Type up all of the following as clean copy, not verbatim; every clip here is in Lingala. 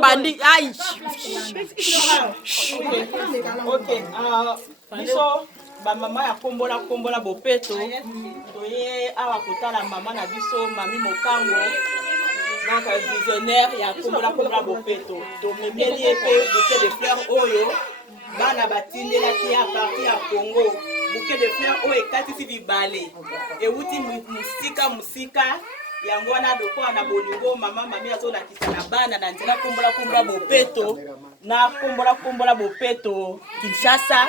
bandi ai. Ok. Biso ba mama ya kombola bopeto. Toye awa kotala mama na biso mami Mokango. Donc visionnaire ya kombola bopeto. Tomemeli epe bouquet de fleurs oyo. Bana batindelaki ya parti ya Congo. Bouquet de fleurs oyo ekatisi bibale. Ewuti musika. Yango wana dokola na bolingo mami azolakisa na bana na nzela kombola bopeto na kombola bopeto Kinshasa.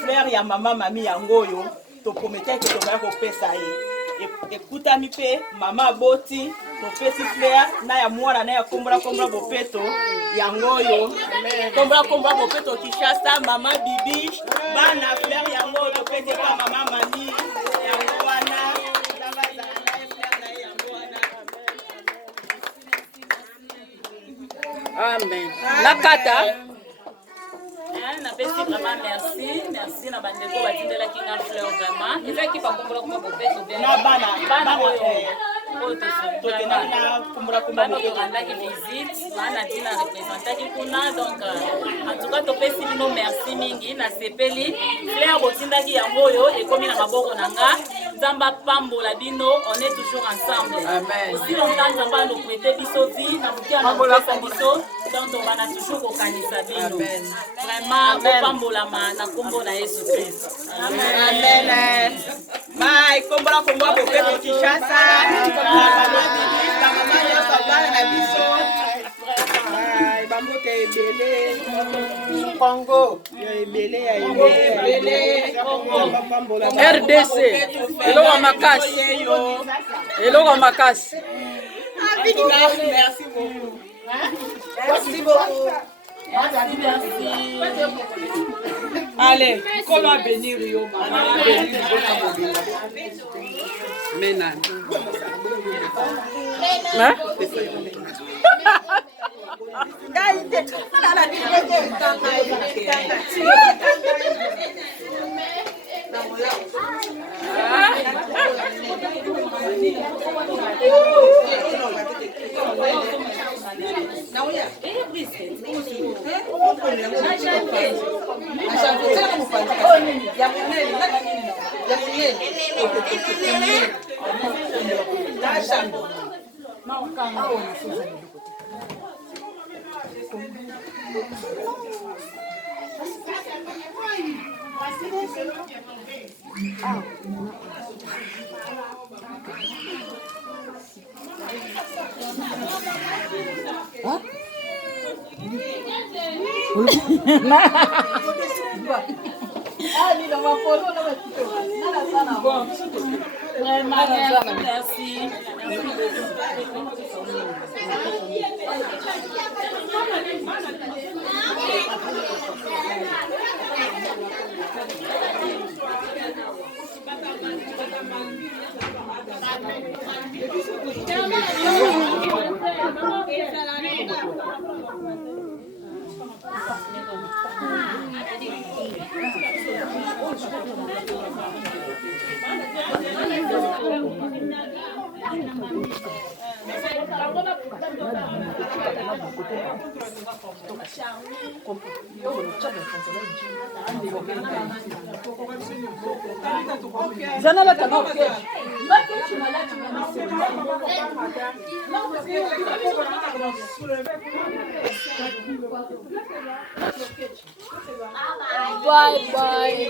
Fleur ya mami yango oyo toprometaki tokaya kopesa ye ekutami mpe mama boti topesi fleur na ya mwana na ya kombola bopeto yango oyo kombola bopeto Kinshasa mama bibi bana fleur yango oyo topesi pa mama mami yango wana. Amen. Nakata. Napesi vraiment merci na bandeko batindelaki nga fleur vraiment ezaki bakombola bopeto bien na bana bana tokandaki visite bana tina représentaki kuna donc en tout cas topesi bino merci mingi nasepeli fleur botindaki yango oyo ekomi na maboko na nga nzambe apambola bino on est toujours ensemble aussi longtemps nzambe anoprete biso vie na mokia na kopesa biso donc tobana toujours kokanisa bino vraiment kopambolama na kombo na Yesu Kristo. Amen. Bye. Kombola bopeto Kinshasa. Mama nyonso bana na biso. Bye. Bamboka ebele. Congo. Ebele. RDC. Eloko makasi. Eloko makasi. Merci beaucoup. Merci beaucoup. Allez, comment bénir yo maman, bénir Menan. Hein? Merci. Bye bye.